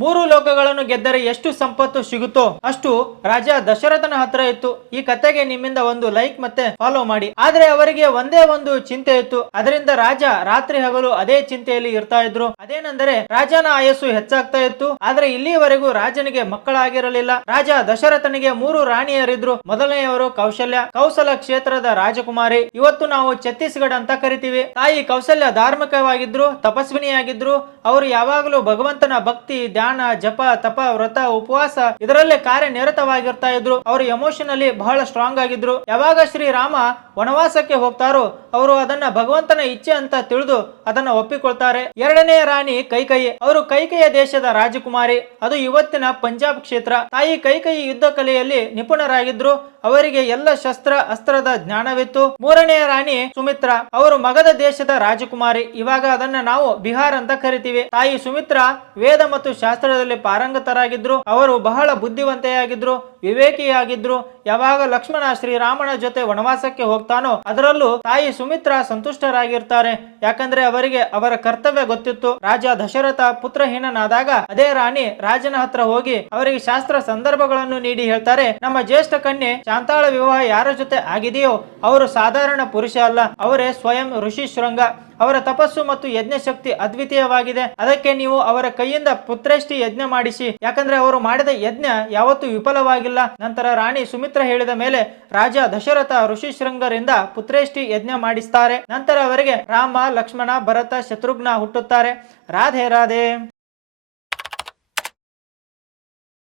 ಮೂರು ಲೋಕಗಳನ್ನು ಗೆದ್ದರೆ ಎಷ್ಟು ಸಂಪತ್ತು ಸಿಗುತ್ತೋ ಅಷ್ಟು ರಾಜ ದಶರಥನ ಹತ್ರ ಇತ್ತು. ಈ ಕತೆಗೆ ನಿಮ್ಮಿಂದ ಒಂದು ಲೈಕ್ ಮತ್ತೆ ಫಾಲೋ ಮಾಡಿ. ಆದ್ರೆ ಅವರಿಗೆ ಒಂದೇ ಒಂದು ಚಿಂತೆ ಇತ್ತು. ಅದರಿಂದ ರಾಜ ರಾತ್ರಿ ಹಗಲು ಅದೇ ಚಿಂತೆಯಲ್ಲಿ ಇರ್ತಾ ಇದ್ರು. ಅದೇನೆಂದರೆ ರಾಜನ ಆಯಸ್ಸು ಹೆಚ್ಚಾಗ್ತಾ ಇತ್ತು. ಆದ್ರೆ ಇಲ್ಲಿಯವರೆಗೂ ರಾಜನಿಗೆ ಮಕ್ಕಳಾಗಿರಲಿಲ್ಲ. ರಾಜ ದಶರಥನಿಗೆ 3 ರಾಣಿಯರಿದ್ರು. ಮೊದಲನೆಯವರು ಕೌಸಲ ಕ್ಷೇತ್ರದ ರಾಜಕುಮಾರಿ. ಇವತ್ತು ನಾವು ಛತ್ತೀಸ್ಗಢ ಅಂತ ಕರಿತೀವಿ. ತಾಯಿ ಕೌಸಲ್ಯ ಧಾರ್ಮಿಕವಾಗಿದ್ರು, ತಪಸ್ವಿನಿಯಾಗಿದ್ರು. ಅವರು ಯಾವಾಗಲೂ ಭಗವಂತನ ಭಕ್ತಿ, ಧ್ಯಾನ, ಜಪ, ತಪ, ವ್ರತ, ಉಪವಾಸ ಇದರಲ್ಲೇ ಕಾರ್ಯನಿರತವಾಗಿರ್ತಾ ಇದ್ರು. ಅವರು ಎಮೋಷನಲಿ ಬಹಳ ಸ್ಟ್ರಾಂಗ್ ಆಗಿದ್ರು. ಯಾವಾಗ ಶ್ರೀರಾಮ ವನವಾಸಕ್ಕೆ ಹೋಗ್ತಾರೋ ಅವರು ಅದನ್ನ ಭಗವಂತನ ಇಚ್ಛೆ ಅಂತ ತಿಳಿದು ಅದನ್ನ ಒಪ್ಪಿಕೊಳ್ತಾರೆ. ಎರಡನೆಯ ರಾಣಿ ಕೈಕೇಯಿ. ಅವರು ಕೈಕೇಯ ದೇಶದ ರಾಜಕುಮಾರಿ. ಅದು ಇವತ್ತಿನ ಪಂಜಾಬ್ ಕ್ಷೇತ್ರ. ತಾಯಿ ಕೈಕೇಯಿ ಯುದ್ಧ ಕಲೆಯಲ್ಲಿ ನಿಪುಣರಾಗಿದ್ರು. ಅವರಿಗೆ ಎಲ್ಲ ಶಸ್ತ್ರ ಅಸ್ತ್ರದ ಜ್ಞಾನವಿತ್ತು. ಮೂರನೆಯ ರಾಣಿ ಸುಮಿತ್ರಾ. ಅವರು ಮಗಧ ದೇಶದ ರಾಜಕುಮಾರಿ. ಇವಾಗ ಅದನ್ನ ನಾವು ಬಿಹಾರ್ ಅಂತ ಕರಿತೀವಿ. ತಾಯಿ ಸುಮಿತ್ರಾ ವೇದ ಮತ್ತು ಶಾಸ್ತ್ರದಲ್ಲಿ ಪಾರಂಗತರಾಗಿದ್ರು. ಅವರು ಬಹಳ ಬುದ್ಧಿವಂತೆಯಾಗಿದ್ರು, ವಿವೇಕಿಯಾಗಿದ್ರು. ಯಾವಾಗ ಲಕ್ಷ್ಮಣ ಶ್ರೀರಾಮನ ಜೊತೆ ವನವಾಸಕ್ಕೆ ಹೋಗ್ತಾನೋ ಅದರಲ್ಲೂ ತಾಯಿ ಸುಮಿತ್ರಾ ಸಂತುಷ್ಟರಾಗಿರ್ತಾರೆ. ಯಾಕಂದ್ರೆ ಅವರಿಗೆ ಅವರ ಕರ್ತವ್ಯ ಗೊತ್ತಿತ್ತು. ರಾಜ ದಶರಥ ಪುತ್ರಹೀನನಾದಾಗ ಅದೇ ರಾಣಿ ರಾಜನ ಹತ್ರ ಹೋಗಿ ಅವರಿಗೆ ಶಾಸ್ತ್ರ ಸಂದರ್ಭಗಳನ್ನು ನೀಡಿ ಹೇಳ್ತಾರೆ, ನಮ್ಮ ಜ್ಯೇಷ್ಠ ಕನ್ಯೆ ಶಾಂತಾಳ ವಿವಾಹ ಯಾರ ಜೊತೆ ಆಗಿದೆಯೋ ಅವರು ಸಾಧಾರಣ ಪುರುಷ ಅಲ್ಲ, ಅವರೇ ಸ್ವಯಂ ಋಷಿ ಶೃಂಗ. ಅವರ ತಪಸ್ಸು ಮತ್ತು ಯಜ್ಞ ಶಕ್ತಿ ಅದ್ವಿತೀಯವಾಗಿದೆ. ಅದಕ್ಕೆ ನೀವು ಅವರ ಕೈಯಿಂದ ಪುತ್ರೇಷ್ಟಿ ಯಜ್ಞ ಮಾಡಿಸಿ. ಯಾಕಂದ್ರೆ ಅವರು ಮಾಡಿದ ಯಜ್ಞ ಯಾವತ್ತೂ ವಿಫಲವಾಗಿಲ್ಲ. ನಂತರ ರಾಣಿ ಸುಮಿತ್ರ ಹೇಳಿದ ಮೇಲೆ ರಾಜ ದಶರಥ ಋಷಿ ಶೃಂಗರಿಂದ ಪುತ್ರೇಷ್ಟಿ ಯಜ್ಞ ಮಾಡಿಸ್ತಾರೆ. ನಂತರ ಅವರಿಗೆ ರಾಮ, ಲಕ್ಷ್ಮಣ, ಭರತ, ಶತ್ರುಘ್ನ ಹುಟ್ಟುತ್ತಾರೆ. ರಾಧೆ ರಾಧೆ.